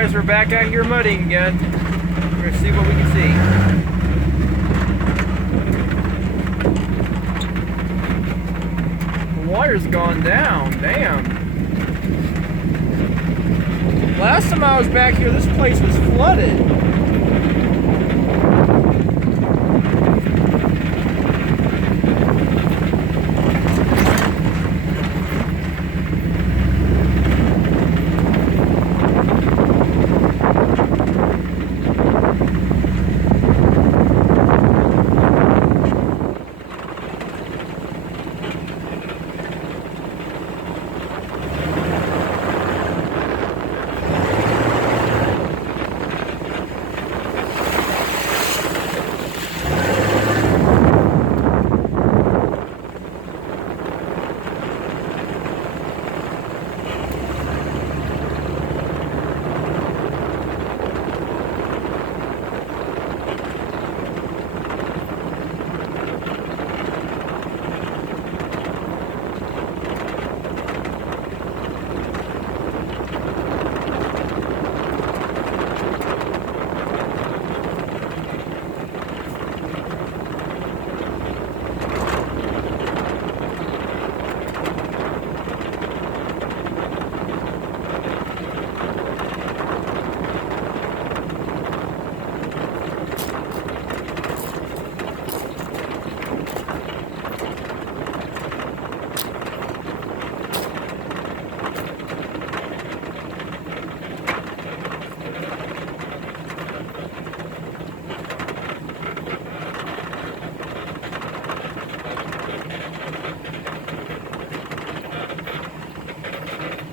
guys, we're back out here mudding again. We're gonna see what we can see. The water's gone down, damn. Last time I was back here, this place was flooded.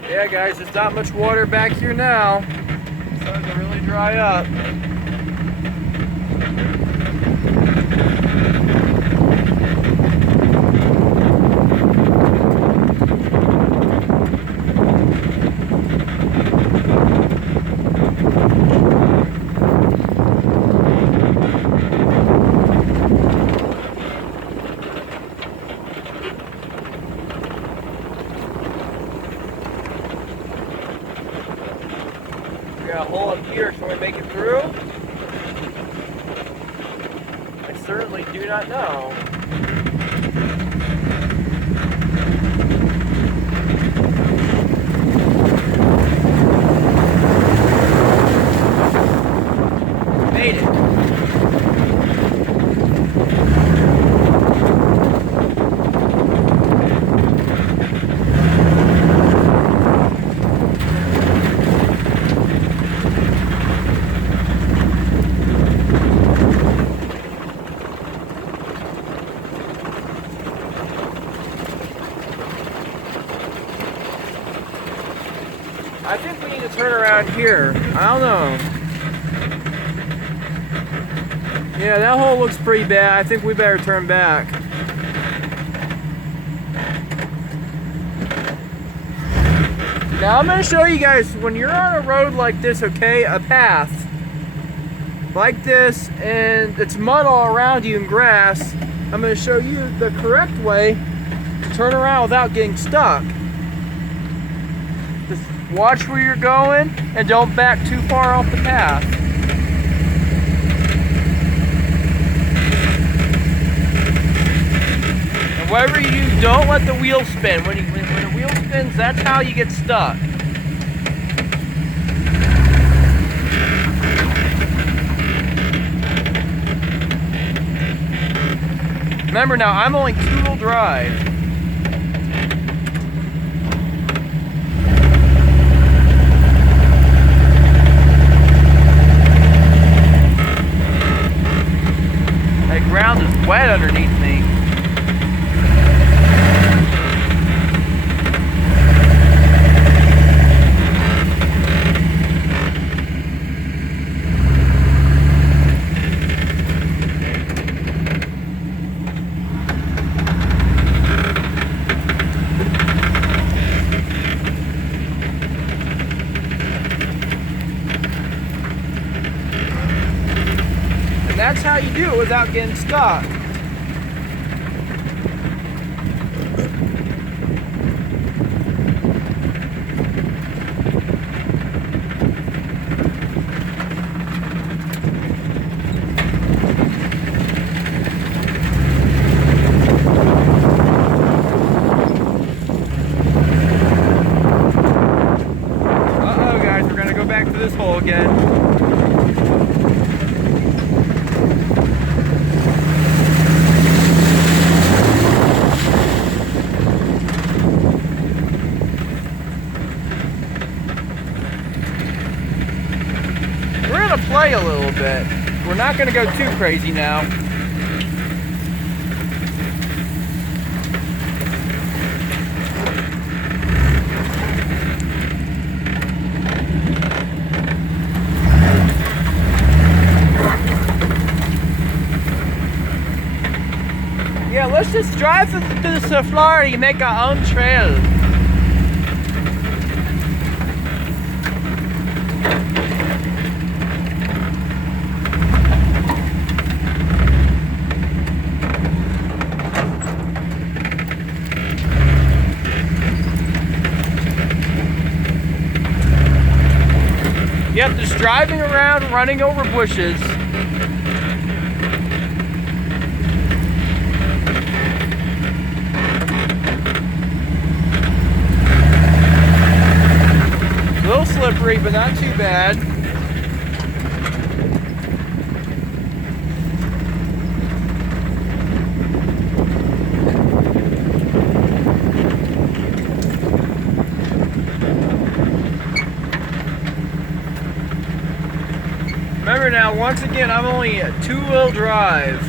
Yeah guys, there's not much water back here now. It's starting to really dry up. We got a hole up here. Can we make it through? I certainly do not know. Made it. I think we need to turn around here. I don't know. Yeah, that hole looks pretty bad. I think we better turn back. Now I'm going to show you guys, when you're on a road like this, okay, a path like this, and it's mud all around you and grass, I'm going to show you the correct way to turn around without getting stuck. Just watch where you're going and don't back too far off the path. And whatever you do, don't let the wheel spin. When the wheel spins, that's how you get stuck. Remember now, I'm only two-wheel drive. That ground is wet underneath me. That's how you do it without getting stuck. We're not going to go too crazy now. Yeah, let's just drive to Florida and make our own trail. Yep, just driving around, running over bushes. A little slippery, but not too bad. Remember now, once again, I'm only a two-wheel drive.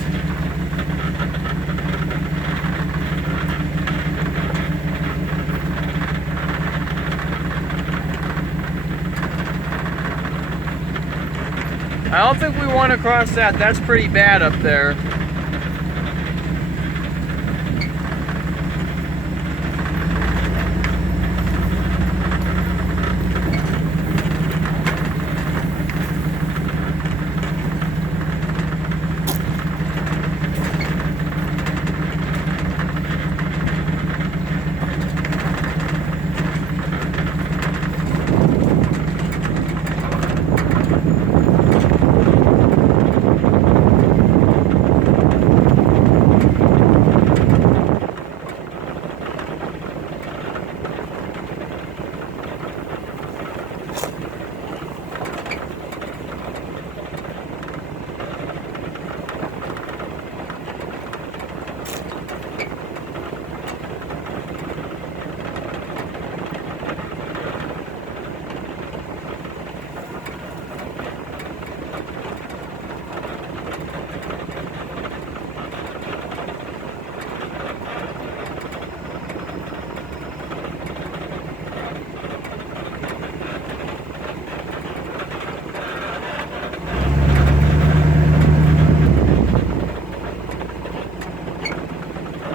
I don't think we want to cross that. That's pretty bad up there.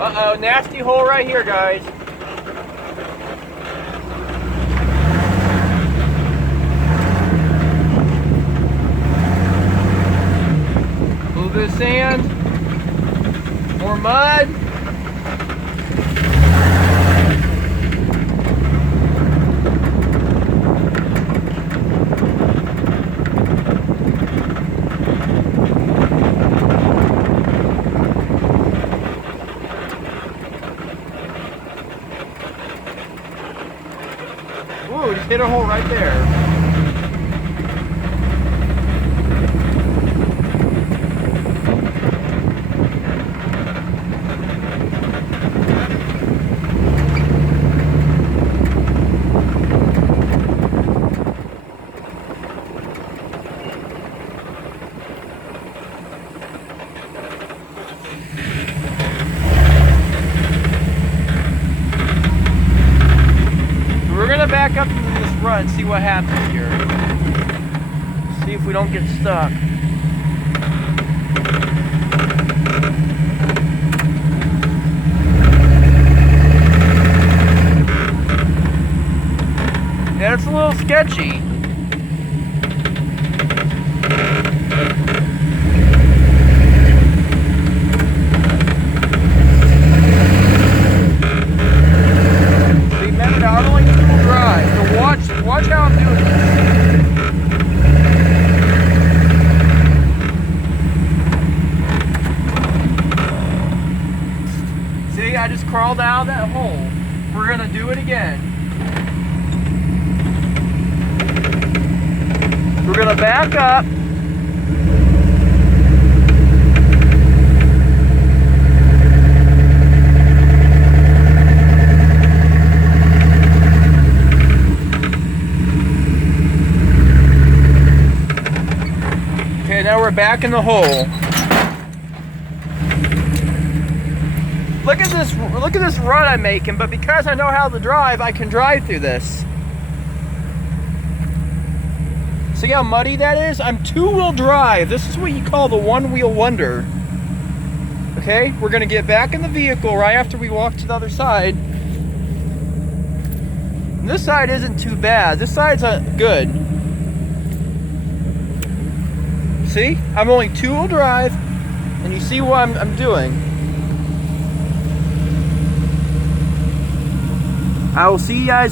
Uh-oh, nasty hole right here, guys. A little bit of sand, more mud. Ooh, just hit a hole right there. Back up into this rut and see what happens here. See if we don't get stuck. Yeah, it's a little sketchy. Watch how I'm doing this. See, I just crawled out of that hole. We're gonna do it again. We're gonna back up. Now we're are back in the hole. Look at this run I'm making, but because I know how to drive, I can drive through this. See how muddy that is? I'm two-wheel drive. This is what you call the one-wheel wonder. Okay, we're gonna get back in the vehicle right after we walk to the other side. And this side isn't too bad. This side's good. See, I'm only two-wheel drive, and you see what I'm doing. I will see you guys